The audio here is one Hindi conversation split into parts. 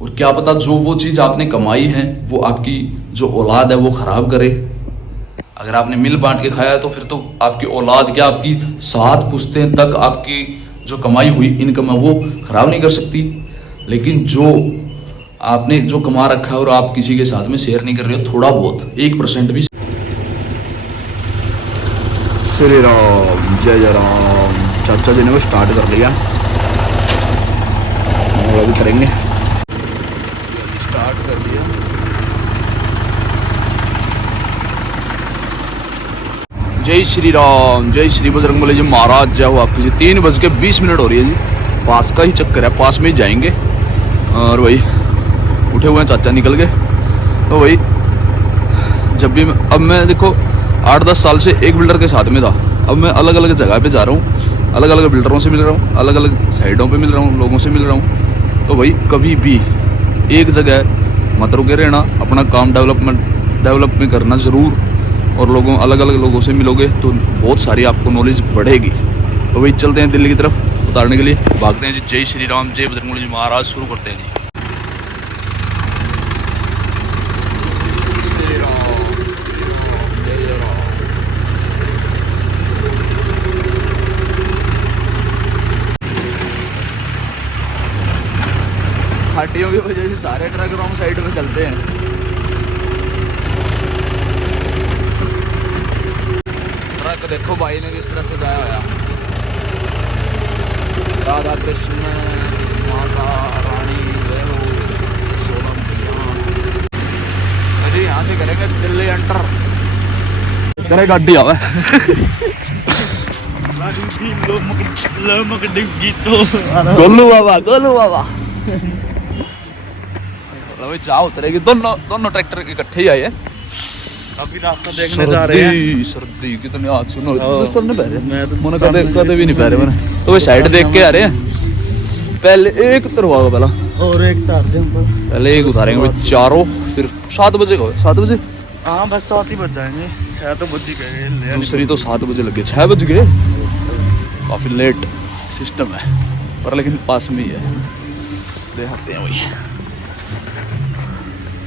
और क्या पता जो वो चीज़ आपने कमाई है वो आपकी जो औलाद है वो ख़राब करे। अगर आपने मिल बांट के खाया है तो फिर तो आपकी औलाद क्या, आपकी 7 पुश्तें तक आपकी जो कमाई हुई इनकम है वो ख़राब नहीं कर सकती। लेकिन जो आपने जो कमा रखा है और आप किसी के साथ में शेयर नहीं कर रहे हो थोड़ा बहुत 1% भी। श्री राम, जय जय राम। चाचा जी ने वो स्टार्ट कर लिया और अभी करेंगे। स्टार्ट कर दिया। जय श्री राम, जय श्री बजरंगबली जी महाराज, जय हो आपकी जी। 3:20 हो रही है जी। पास का ही चक्कर है, पास में ही जाएंगे। और वही उठे हुए हैं, चाचा निकल गए। तो वही जब भी अब मैं देखो 8-10 साल से एक बिल्डर के साथ में था। अब मैं अलग अलग जगह पे जा रहा हूँ, अलग अलग बिल्डरों से मिल रहा हूँ, अलग अलग साइडों पे मिल रहा हूँ, लोगों से मिल रहा हूँ। तो भाई कभी भी एक जगह मत रुके रहना, अपना काम डेवलप में करना ज़रूर। और लोगों अलग अलग लोगों से मिलोगे तो बहुत सारी आपको नॉलेज बढ़ेगी। तो भाई चलते हैं दिल्ली की तरफ उतारने के लिए, भागते हैं जी। जय श्री राम, जय बजरंगबली जी महाराज। शुरू करते हैं जी। घाटियों की वजह से सारे ट्रक रॉन्ग साइड में चलते हैं। ट्रक देखो भाई ने किस तरह से जाया होया। राधा कृष्ण माता रानी सोलम अरे यहाँ से करेंगे दिल्ली एंटर। करे गाड़ी आवे गोलू बाबा, गोलू बाबा। चाह उतरेगी, दोनों ट्रैक्टर इकट्ठे ही आए हैं। अभी रास्ता देखने जा रहे हैं। सर्दी कितनी आज सुनो नहीं पह रहे, कदे भी नहीं पह रहे मैंने तो वे साइड देख के आ रहे हैं। पहले एक उतरवाओ पहला और एक उतार दे ऊपर। पहले एक उतारेंगे भाई चारों, फिर 7 बजे को 7 बजे। हाँ बस 7 ही बज जाएंगे, 6 तो बज ही गए। दूसरी तो 7 बजे लगे, 6 बज गए। काफी लेट सिस्टम है पर लेकिन पास में ही है। देखते हैं वही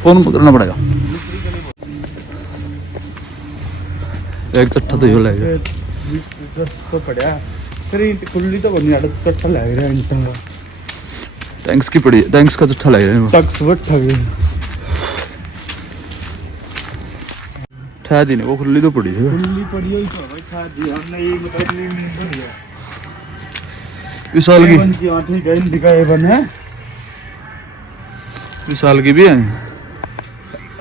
कौन पकड़ना पड़ेगा। एक चट्टा तो यो लगेगा तो पड़ा फिर खुली तो बनी आड़ चट्टा लग रहा है। इंटा टैंक्स की पड़ी, टैंक्स का चट्टा लग रहा है। टैक्स वट्ठा गया ठा दी ने वो खुली तो पड़ी है। खुली पड़ी है तो भाई ठा दी हमने। ये मतलब नहीं बढ़िया इस साल की ठीक है। दिखाए बन है इस साल की भी है।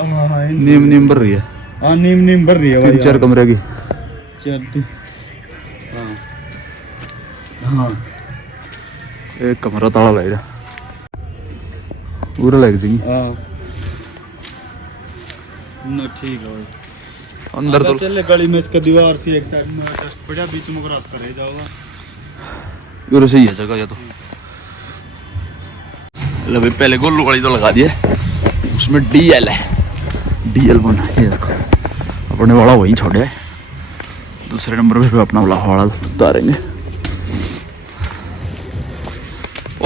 नीम भर रही है। हाँ नीम भर रही है भाई। 3-4 कमरे की। हाँ एक कमरा ताला लग रहा पूरा लग जाएगी। ना ठीक है भाई। अंदर तो चले गली में इसका दीवार से एक साइड में बढ़िया बीच में रास्ता रह जाएगा। पूरा सही है जगह या तो। ले पहले गोलू वाली तो लगा दिए, उसमें DL है, DL1 ये देखो अपने वाला वहीं छोड़े। दूसरे नंबर पे अपना वाला उतारेंगे।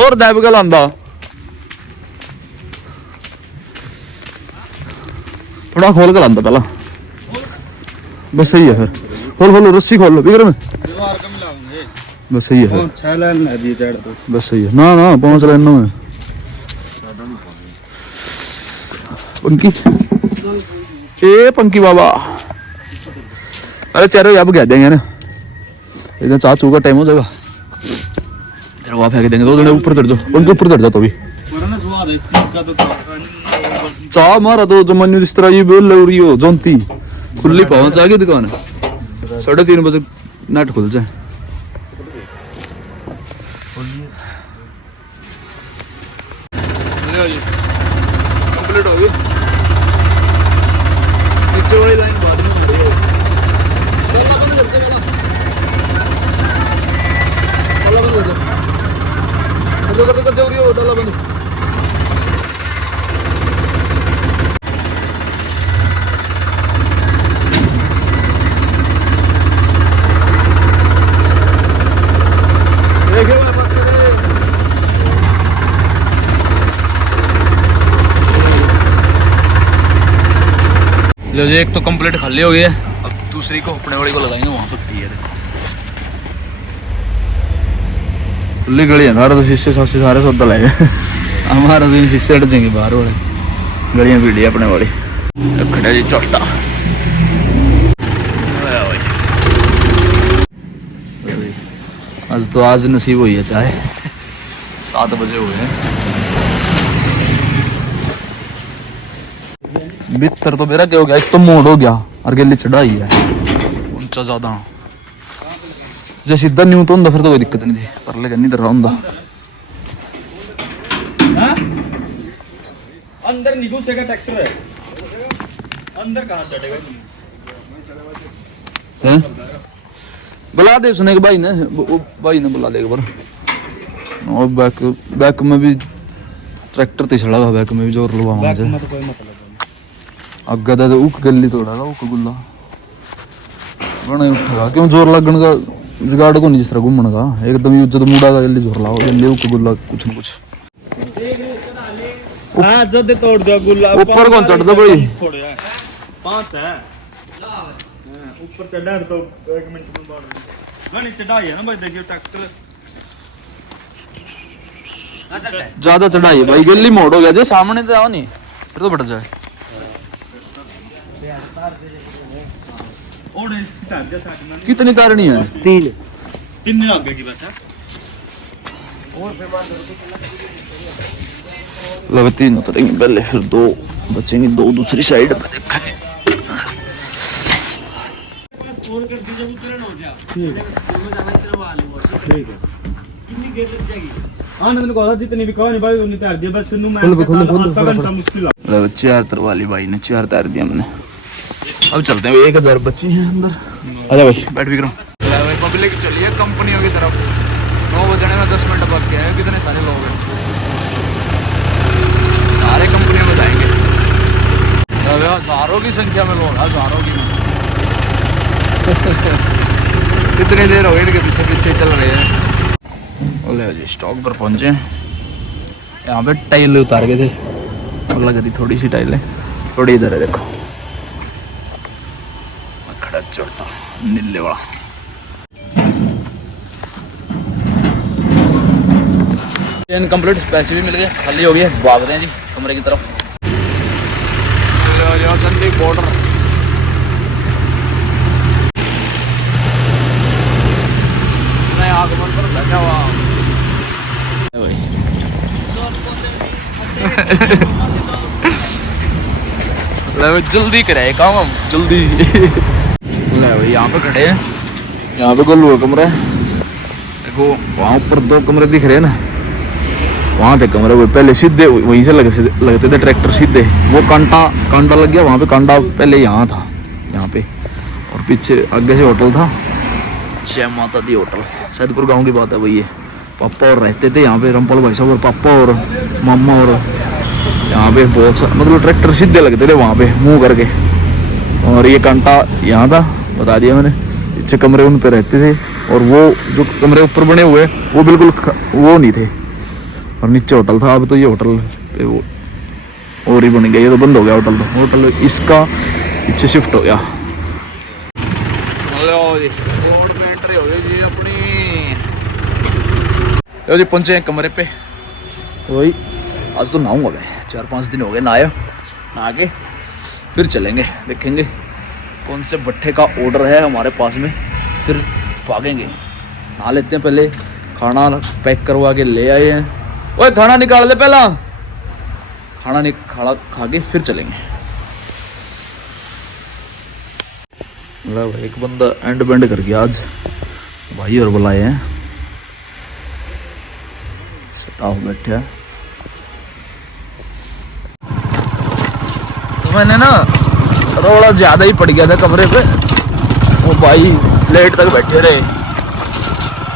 और दैब का लांदा थोड़ा खोल के लांदा पहला, बस सही है। फिर खोल रस्सी खोल लो बिगर में, बस सही है। फिर 6 लाइन लगा दिए चढ़ तो बस सही है। ना 5 लाइन में पंकी ए पंकी बाबा। अरे चारों अब कह देंगे ना इधर चाचू का टाइम हो जाएगा, फिर वहाँ फेंक देंगे। 2 जने ऊपर चढ़ जाओ, उनके ऊपर चढ़ जाओ। तो भी चाह मारा तो जो मनु इस तरह ये बोल रही हो जोंती खुली पहुंच आ गई दुकान। 3:30 बजे नेट खुल जाए। कंप्लीट हो गई। नीचे वाली लाइन बाद में हो रही है। डाला बंद। लो जी, एक तो कंप्लीट खाली हो गई है, अब दूसरी को अपने वाली को लगाएंगे वहाँ पे खड़ी है। देखो खुली गली है, सारे तो शीशे साशे सारे सौदा लाए हमारा तो शीशे हट जाएंगे बाहर वाले, गलियाँ भीड़ी अपने वाली। खड़ा जी चौटा आज तो आज नसीब हुई है चाहे 7 बजे हुए हैं। भीतर तो मेरा क्या हो गया, एक तो मोड़ हो गया और गली चढ़ाई है ऊंचा ज्यादा, जो सीधा नहीं तो फिर तो कोई दिक्कत नहीं थी, पर लेकिन नहीं रहा होंगे अंदर नहीं घुसेगा ट्रैक्टर है, अंदर कहाँ चढ़ेगा? बुला दे उसने भाई ने, भाई ने बुला दे एक बार। और बैक में भी ट्रैक्टर तो चढ़ा, बैक में भी जोर लगा मुझे तो कोई मतलब नहीं। अग्गा तो उक गली तोड़ागा, उक गुल्ला बना उठेगा, क्यों जोर लगन का जुगाड़ को नहीं जिस तरह घूमने का एकदम जब मुड़ा का जल्दी जोर लाओ, जल्दी उक गुल्ला कुछ न कुछ। हाँ जब तोड़ दिया गुल्ला, ऊपर कौन चढ़ता भाई? 5 है ऊपर चढ़ा तो 1 मिनट में बढ़ ना, नीचे चढ़ाई है ना भाई, देखिए ट्रैक्टर ज्यादा चढ़ाई है भाई, गली मोड़ हो गया जो सामने तो आओ नहीं फिर तो बढ़ जाए। कितनी तारनी है? 3 आगे की बस है। लगे 3 उतरेंगे पहले, फिर 2 बचेंगे, 2 दूसरी साइड पे देखेंगे। हाँ मैंने कहा जितनी भी कहानी भाई उन्हें तैयार दिया, बस मैं मुश्किल 4 तरवाली भाई ने 4 तार दिया मैंने। अब चलते हैं, 1000 बच्ची हैं अंदर। अरे भाई बैठ भी करो भाई, पब्लिक चलिए कंपनियों की तरफ। 9 बजने में 10 मिनट बाकी है, कितने सारे लोग हैं, सारे कंपनियों में जाएंगे। हजारों की संख्या में लोग, हजारों की कितनी देर हो गई इनके पीछे पीछे चल रहे हैं। बोले जी स्टॉक पर पहुंचे, यहाँ पे टाइल उतार गए थे, और लग रही थोड़ी सी टाइलें, थोड़ी इधर है देखो, खड़ा चौटा नीले वाला। इनकम्प्लीट पैसे भी मिल गए, खाली हो गए, भाग रहे हैं जी कमरे की तरफ। चंदी बॉर्डर नए आगमन पर बैठा हुआ भाई जल्दी कराए काम हम जल्दी। ले भाई यहाँ पे खड़े हैं, यहाँ पे गोलू का कमरा है देखो, वहाँ ऊपर 2 कमरे दिख रहे हैं ना, वहाँ थे कमरे, वो पहले सीधे वहीं से लगते थे ट्रैक्टर सीधे, वो कांटा लग गया वहाँ पे, कांटा पहले यहाँ था यहाँ पे, और पीछे आगे से होटल था, जय माता दी होटल, सैदपुर गांव की बात है वही है। पापा और रहते थे यहाँ पे, रामपाल भाई साहब और पापा और मामा, और यहाँ पे बहुत सारा मतलब ट्रैक्टर सीधे लगते थे वहाँ पे मुँह करके, और ये कांटा यहाँ था बता दिया मैंने, पीछे कमरे उन पे रहते थे, और वो जो कमरे ऊपर बने हुए वो बिल्कुल वो नहीं थे, और नीचे होटल था। अब तो ये होटल पे वो और ही बन गया, ये तो बंद हो गया होटल, तो होटल इसका पीछे शिफ्ट हो गया। रोड पे एंट्री हो गई जी अपनी, जी पहुंचे हैं कमरे पे। वही आज तो नहाऊंगा मैं, 4-5 दिन हो गए नहा के, फिर चलेंगे देखेंगे कौन से भट्ठे का ऑर्डर है हमारे पास में, फिर भागेंगे। नहा लेते हैं पहले, खाना पैक करवा के ले आए हैं। ओए खाना निकाल दे पहला, खाना खा के फिर चलेंगे। एक बंदा एंड बेंड कर गया आज, भाई और बुलाए हैं, स्टाफ बैठे हैं। तो मैंने ना रोड़ा ज्यादा ही पड़ गया था कमरे पे, वो भाई लेट तक बैठे रहे,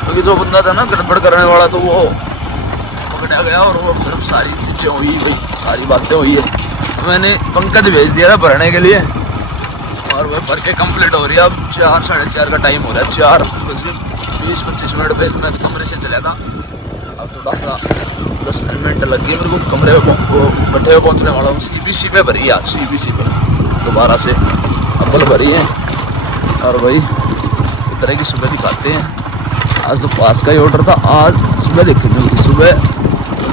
क्योंकि जो बंदा था ना गड़बड़ करने वाला, तो वो पकड़ा गया, और वो सिर्फ सारी चीजें हुई भाई, सारी बातें हुई है। मैंने पंकज भेज दिया था भरने के लिए, और वह भर के कंप्लीट हो रही है। अब 4-4:30 का टाइम हो रहा है, 4:20-25 पे मैं कमरे से चला था। अब थोड़ा सा 10 मिनट लग गए मेरे को कमरे में, भट्ठे पे पहुँचने वाला हूँ। CBC पे भरी है, CBC पे दोबारा से अव्वल भरी है। और भाई इस तरह की सुबह दिखाते हैं। आज तो पास का ही ऑर्डर था, आज सुबह देखेंगे। सुबह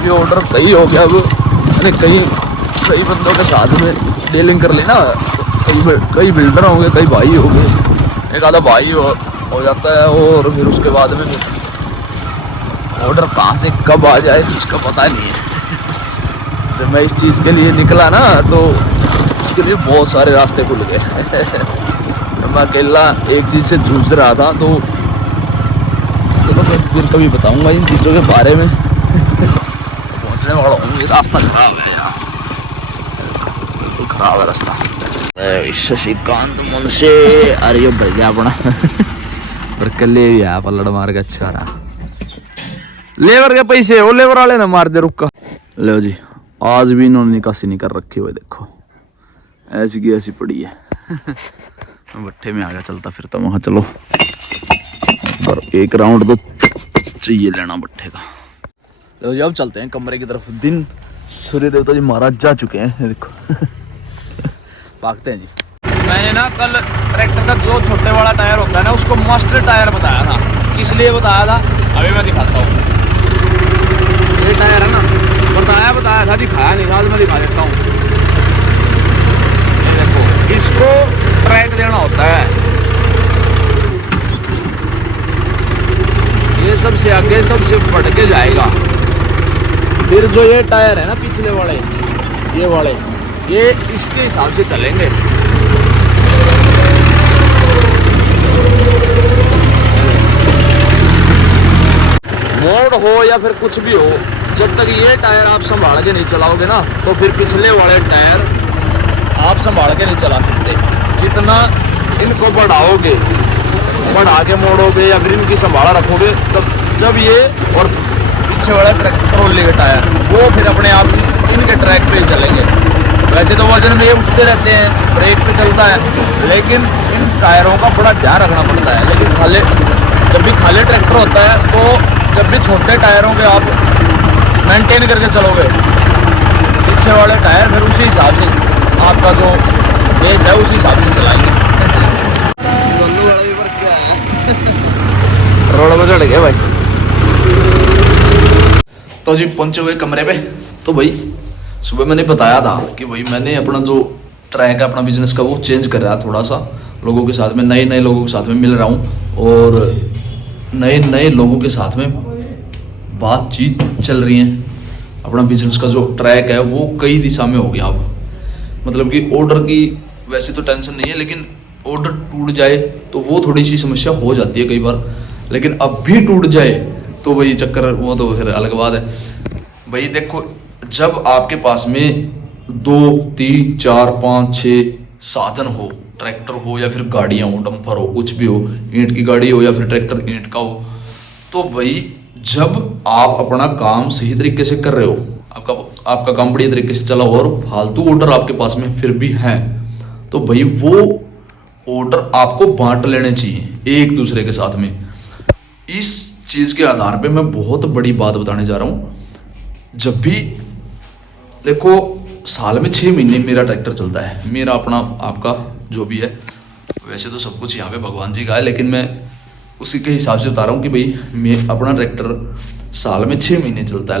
ये ऑर्डर कई हो गया अब, यानी कई बंदों के साथ में डीलिंग कर लेना। कई बिल्डर होंगे, कई भाई होंगे, एक आधा भाई हो जाता है, और फिर उसके बाद में ऑर्डर कहाँ से कब आ जाए उसका पता नहीं है। जब मैं इस चीज़ के लिए निकला ना तो उसके लिए बहुत सारे रास्ते खुल गए। मैं अकेला एक चीज़ से जूझ रहा था, तो चलो मैं फिर कभी बताऊंगा इन चीज़ों के बारे में। पहुंचने वाला हूँ, ये रास्ता खराब है यार, बिल्कुल खराब है रास्ता। शशिकांत मुंशी अरे ये भर गया अपना पर कल यहाँ पलड़ मार के अच्छा रहा। लेबर के पैसे वो लेबर वाले ना मार दे रुका। लो जी, आज भी इन्होंने निकासी नहीं कर रखी हुई, देखो ऐसी की ऐसी पड़ी है। भट्ठे में आ गया चलता फिरता, वहाँ चलो पर एक राउंड तो चाहिए लेना भट्ठे का। लो जी अब चलते हैं कमरे की तरफ। दिन सूर्य देवता जी महाराज जा चुके हैं, देखो भागते हैं जी। मैंने ना कल ट्रैक्टर का जो छोटे वाला टायर होता है ना, उसको मास्टर टायर बताया था। किस लिए बताया था अभी मैं दिखाता हूँ। ये टायर है ना, बताया था, दिखाया नहीं था, आज मैं दिखा देता हूँ। ये देखो, इसको ट्रैक देना होता है। ये सबसे आगे सबसे बढ़ के जाएगा। फिर जो ये टायर है ना पिछले वाले, ये वाले, ये इसके हिसाब से चलेंगे। मोड़ हो या फिर कुछ भी हो, जब तक ये टायर आप संभाल के नहीं चलाओगे ना, तो फिर पिछले वाले टायर आप संभाल के नहीं चला सकते। जितना इनको बढ़ाओगे, बढ़ा के मोड़ोगे या फिर इनकी संभाला रखोगे, तब जब ये और पीछे वाला ट्रैक्टर के टायर वो फिर अपने आप इनके ट्रैक पे चलेंगे। वैसे तो वजन में ये उठते रहते हैं, ब्रेक पे चलता है, लेकिन इन टायरों का बड़ा ध्यान रखना पड़ता है। लेकिन जब भी खाली ट्रैक्टर होता है, तो जब भी छोटे टायरों पे आप मेंटेन करके चलोगे, पीछे वाले टायर फिर उसी हिसाब से आपका जो बेस है उसी हिसाब से चलाएंगे। रोड में चढ़ गए भाई। तो जी पहुंचे हुए कमरे पे। तो भाई सुबह मैंने बताया था कि भाई मैंने अपना जो ट्रैक है अपना बिजनेस का वो चेंज कर रहा है थोड़ा सा, लोगों के साथ में नए लोगों के साथ में मिल रहा हूँ, और नए लोगों के साथ में बातचीत चल रही है। अपना बिजनेस का जो ट्रैक है वो कई दिशा में हो गया अब। मतलब कि ऑर्डर की वैसे तो टेंशन नहीं है, लेकिन ऑर्डर टूट जाए तो वो थोड़ी सी समस्या हो जाती है कई बार। लेकिन अब भी टूट जाए तो वही चक्कर, वो तो फिर अलग बात है। भाई देखो, जब आपके पास में 2, 3, 4, 5, 6 साधन हो, ट्रैक्टर हो या फिर गाड़ियाँ हो, डंपर हो, कुछ भी हो, ईंट की गाड़ी हो या फिर ट्रैक्टर ईंट का हो, तो भाई जब आप अपना काम सही तरीके से कर रहे हो, आपका काम बढ़िया तरीके से चला हो और फालतू ऑर्डर आपके पास में फिर भी है, तो भाई वो ऑर्डर आपको बांट लेने चाहिए एक दूसरे के साथ में। इस चीज के आधार पे मैं बहुत बड़ी बात बताने जा रहा हूं। जब भी देखो, साल में 6 महीने मेरा ट्रैक्टर चलता है, मेरा अपना आपका जो भी है, वैसे तो सब कुछ यहाँ पे भगवान जी का है, लेकिन मैं उसी के हिसाब से बता रहा हूँ कि भाई मैं अपना ट्रैक्टर साल में 6 महीने चलता है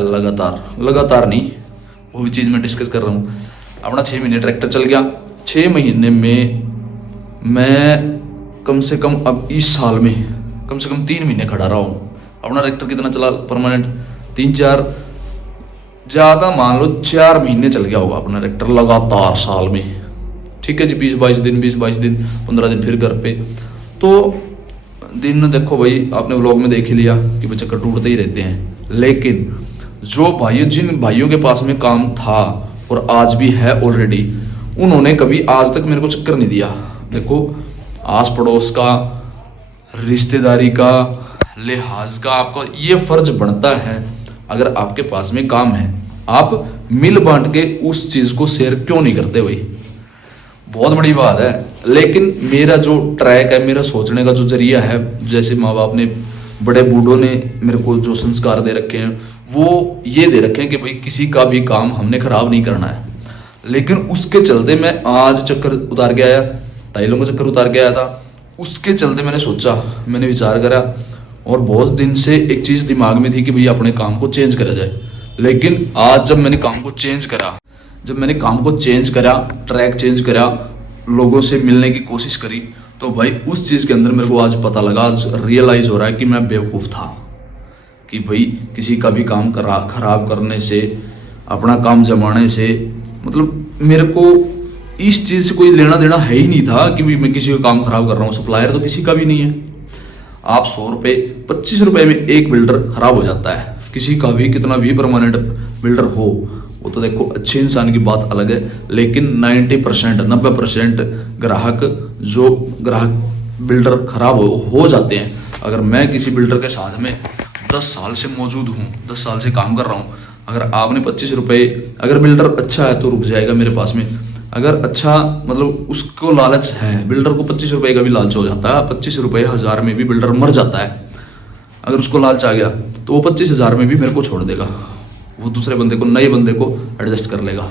लगातार नहीं, वो भी चीज़ मैं डिस्कस कर रहा हूँ। अपना 6 महीने ट्रैक्टर चल गया, 6 महीने में मैं कम से कम अब इस साल में कम से कम 3 महीने खड़ा रहा हूँ। अपना ट्रैक्टर कितना चला परमानेंट, 3-4 ज़्यादा मान लो 4 महीने चल गया होगा अपना ट्रैक्टर लगातार साल में। ठीक है जी, 20-22 दिन 15 दिन फिर घर पे। तो दिन देखो भाई, आपने व्लॉग में देख ही लिया कि भाई चक्कर टूटते ही रहते हैं। लेकिन जो जिन भाइयों के पास में काम था और आज भी है ऑलरेडी, उन्होंने कभी आज तक मेरे को चक्कर नहीं दिया। देखो, आस पड़ोस का, रिश्तेदारी का, लिहाज का आपका ये फर्ज बनता है, अगर आपके पास में काम है, आप मिल बांट के उस चीज को शेयर क्यों नहीं करते भाई? बहुत बड़ी बात है। लेकिन मेरा जो ट्रैक है, मेरा सोचने का जो जरिया है, जैसे माँ बाप ने, बड़े बूढ़ों ने मेरे को जो संस्कार दे रखे हैं, वो ये दे रखे हैं कि भाई किसी का भी काम हमने खराब नहीं करना है। लेकिन उसके चलते मैं आज चक्कर उतार के आया, टाइलों का चक्कर उतार के आया था। उसके चलते मैंने सोचा, मैंने विचार करा, और बहुत दिन से एक चीज़ दिमाग में थी कि भैया अपने काम को चेंज करा जाए। लेकिन आज जब मैंने काम को चेंज करा, ट्रैक चेंज करा, लोगों से मिलने की कोशिश करी, तो भाई उस चीज़ के अंदर मेरे को आज पता लगा, आज रियलाइज़ हो रहा है कि मैं बेवकूफ़ था। कि भाई किसी का भी काम खराब करने से, अपना काम जमाने से, मतलब मेरे को इस चीज़ से कोई लेना देना है ही नहीं था कि मैं किसी का काम खराब कर रहा हूँ। सप्लायर तो किसी का भी नहीं है। आप 100 रुपये 25 रुपये में एक बिल्डर खराब हो जाता है, किसी का भी कितना भी परमानेंट बिल्डर हो। वो तो देखो अच्छे इंसान की बात अलग है, लेकिन 90% ग्राहक बिल्डर खराब हो जाते हैं। अगर मैं किसी बिल्डर के साथ में 10 साल से मौजूद हूँ, 10 साल से काम कर रहा हूँ, अगर आपने 25 रुपये, अगर बिल्डर अच्छा है तो रुक जाएगा मेरे पास में। अगर अच्छा मतलब उसको लालच है, बिल्डर को 25 रुपये का भी लालच हो जाता है, 25 रुपये 1000 में भी बिल्डर मर जाता है। अगर उसको लालच आ गया तो वो 25,000 में भी मेरे को छोड़ देगा, वो दूसरे बंदे को, नए बंदे को एडजस्ट कर लेगा।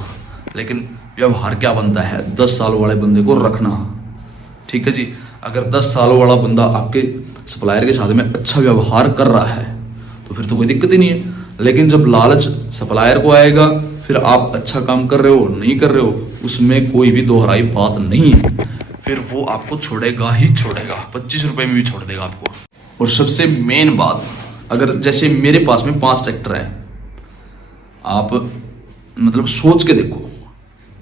लेकिन व्यवहार क्या बनता है, 10 साल वाले बंदे को रखना। ठीक है जी, अगर 10 साल वाला बंदा आपके सप्लायर के साथ में अच्छा व्यवहार कर रहा है तो फिर तो कोई दिक्कत ही नहीं है। लेकिन जब लालच सप्लायर को आएगा, फिर आप अच्छा काम कर रहे हो नहीं कर रहे हो, उसमें कोई भी दोहराई बात नहीं है, फिर वो आपको छोड़ेगा ही छोड़ेगा, 25 रुपये में भी छोड़ देगा आपको। और सबसे मेन बात, अगर जैसे मेरे पास में 5 ट्रैक्टर हैं, आप मतलब सोच के देखो,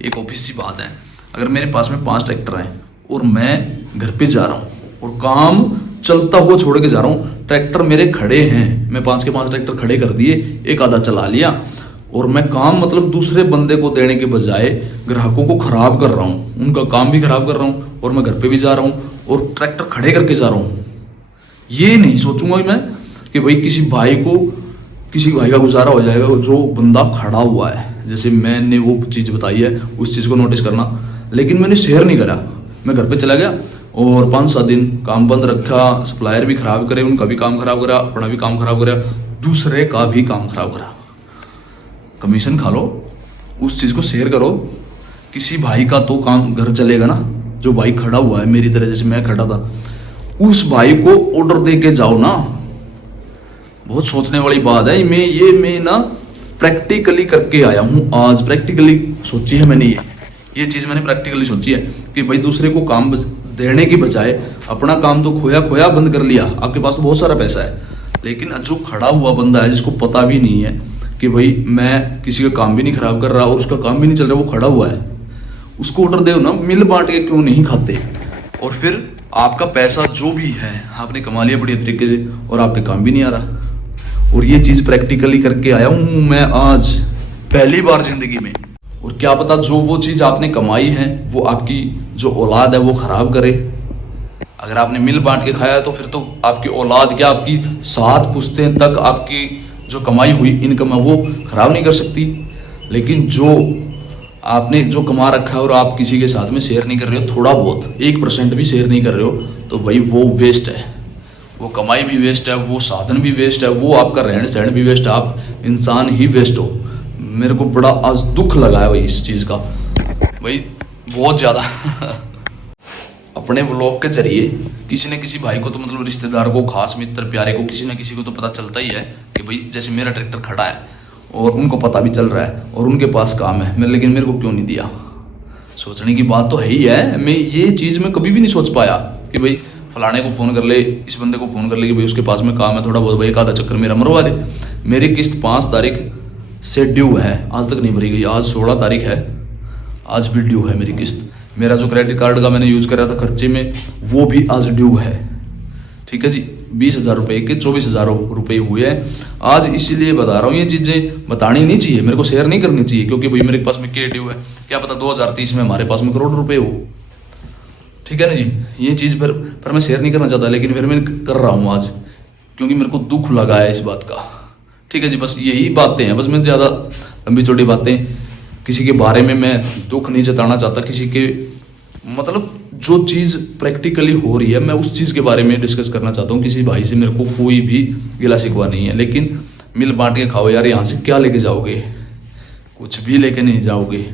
एक ऑफिस सी बात है, अगर मेरे पास में 5 ट्रैक्टर हैं और मैं घर पे जा रहा हूँ और काम चलता हुआ छोड़ के जा रहा हूँ, ट्रैक्टर मेरे खड़े हैं, मैं 5 के 5 ट्रैक्टर खड़े कर दिए, एक आधा चला लिया, और मैं काम मतलब दूसरे बंदे को देने के बजाय ग्राहकों को खराब कर रहा हूँ, उनका काम भी खराब कर रहा हूँ, और मैं घर पे भी जा रहा हूँ और ट्रैक्टर खड़े करके जा रहा हूँ। ये नहीं सोचूंगा मैं कि भाई किसी भाई का गुजारा हो जाएगा, जो बंदा खड़ा हुआ है। जैसे मैंने वो चीज़ बताई है, उस चीज़ को नोटिस करना, लेकिन मैंने शेयर नहीं करा। मैं घर पे चला गया और 5-7 दिन काम बंद रखा, सप्लायर भी खराब करे, उनका भी काम खराब करा, अपना भी काम खराब करा, दूसरे का भी काम खराब करा। कमीशन खा लो, उस चीज़ को शेयर करो। किसी भाई का तो काम घर चलेगा ना, जो भाई खड़ा हुआ है मेरी तरह, जैसे मैं खड़ा था, उस भाई को ऑर्डर दे के जाओ ना। बहुत सोचने वाली बात है। मैं ना प्रैक्टिकली करके आया हूँ आज, प्रैक्टिकली सोची है मैंने, ये चीज़ मैंने प्रैक्टिकली सोची है कि भाई दूसरे को काम देने की बजाय अपना काम तो खोया बंद कर लिया। आपके पास तो बहुत सारा पैसा है, लेकिन जो खड़ा हुआ बंदा है, जिसको पता भी नहीं है कि भाई मैं किसी का काम भी नहीं खराब कर रहा और उसका काम भी नहीं चल रहा, वो खड़ा हुआ है, उसको ऑर्डर दो ना। मिल बांट के क्यों नहीं खाते? और फिर आपका पैसा जो भी है आपने कमा लिया बढ़िया तरीके से, और आपके काम भी नहीं आ रहा। और ये चीज़ प्रैक्टिकली करके आया हूँ मैं आज, पहली बार जिंदगी में। और क्या पता जो वो चीज़ आपने कमाई है वो आपकी जो औलाद है वो खराब करे। अगर आपने मिल बांट के खाया तो फिर तो आपकी औलाद क्या, आपकी 7 पुश्तें तक आपकी जो कमाई हुई इनकम है वो खराब नहीं कर सकती। लेकिन जो आपने जो कमा रखा है और आप किसी के साथ में शेयर नहीं कर रहे हो, थोड़ा बहुत 1% भी शेयर नहीं कर रहे हो, तो भाई वो वेस्ट है। वो कमाई भी वेस्ट है, वो साधन भी वेस्ट है, वो आपका रहन सहन भी वेस्ट है, आप इंसान ही वेस्ट हो। मेरे को बड़ा आज दुख लगा है भाई इस चीज़ का, भाई बहुत ज़्यादा। अपने व्लॉग के जरिए किसी न किसी भाई को तो मतलब रिश्तेदार को, खास मित्र प्यारे को, किसी न किसी को तो पता चलता ही है कि भाई जैसे मेरा ट्रैक्टर खड़ा है और उनको पता भी चल रहा है और उनके पास काम है, लेकिन मेरे को क्यों नहीं दिया। सोचने की बात तो है ही है। मैं ये चीज़ में कभी भी नहीं सोच पाया कि भाई फलाने को फ़ोन कर ले, इस बंदे को फ़ोन कर ले कि भाई उसके पास में काम है, थोड़ा बहुत भाई एक आधा चक्कर मेरा मरवा दे। मेरी किस्त 5 तारीख से ड्यू है, आज तक नहीं भरी गई। आज 16 तारीख है, आज भी ड्यू है मेरी किस्त। मेरा जो क्रेडिट कार्ड का मैंने यूज़ करा था खर्चे में, वो भी आज ड्यू है। ठीक है जी, 20,000 रुपये के 24,000 रुपये हुए हैं आज। इसीलिए बता रहा हूँ, ये चीज़ें बतानी नहीं चाहिए, मेरे को शेयर नहीं करनी चाहिए, क्योंकि भाई मेरे पास में क्या ड्यू है, क्या पता 2030 में हमारे पास में करोड़ रुपए हो। ठीक है ना जी, ये चीज़ पर मैं शेयर नहीं करना चाहता, लेकिन फिर मैं कर रहा हूँ आज, क्योंकि मेरे को दुख लगा है इस बात का। ठीक है जी, बस यही बातें हैं, बस मैं ज़्यादा लंबी चौड़ी बातें किसी के बारे में मैं दुख नहीं जताना चाहता। किसी के मतलब जो चीज़ प्रैक्टिकली हो रही है मैं उस चीज़ के बारे में डिस्कस करना चाहता हूँ। किसी भाई से मेरे को कोई भी गिला शिकवा नहीं है, लेकिन मिल बांट के खाओ यार। यहाँ से क्या लेके जाओगे? कुछ भी लेके नहीं जाओगे।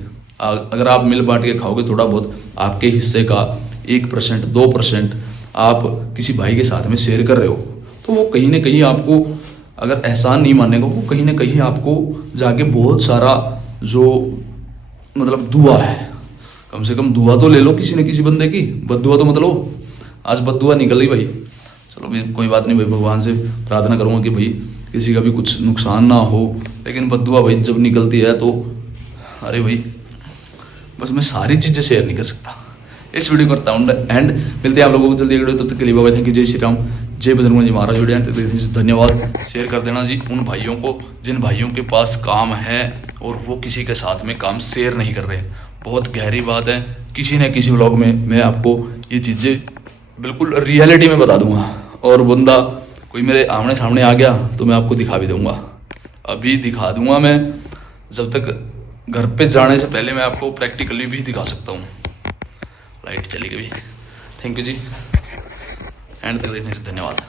अगर आप मिल बांट के खाओगे थोड़ा बहुत, आपके हिस्से का 1% 2% आप किसी भाई के साथ में शेयर कर रहे हो, तो वो कहीं ना कहीं आपको, अगर एहसान नहीं मानेगा, वो कहीं ना कहीं आपको जाके बहुत सारा जो मतलब दुआ है, कम से कम दुआ तो ले लो किसी न किसी बंदे की, बद्दुआ तो मत लो। आज बद्दुआ निकल गई भाई, चलो भाई कोई बात नहीं भाई, भगवान से प्रार्थना करूँगा कि भाई किसी का भी कुछ नुकसान ना हो, लेकिन बद्दुआ भाई जब निकलती है तो अरे भाई बस मैं सारी चीज़ें शेयर नहीं कर सकता। इस वीडियो करता हूँ एंड, मिलते हैं आप लोगों को जल्दी वीडियो, तब तक के लिए बाय, थैंक यू, जय श्री राम, जय बजरंग जी महाराज। वीडियो धन्यवाद। शेयर कर देना जी उन भाइयों को जिन भाइयों के पास काम है और वो किसी के साथ में काम शेयर नहीं कर रहे। बहुत गहरी बात है, किसी न किसी व्लॉग में मैं आपको ये चीज़ें बिल्कुल रियलिटी में बता दूंगा, और बंदा कोई मेरे आमने सामने आ गया तो मैं आपको दिखा भी दूंगा, अभी दिखा दूंगा मैं। जब तक घर पे जाने से पहले मैं आपको प्रैक्टिकली भी दिखा सकता हूँ। लाइट चली गई, थैंक यू जी, एंड तक देखने से धन्यवाद।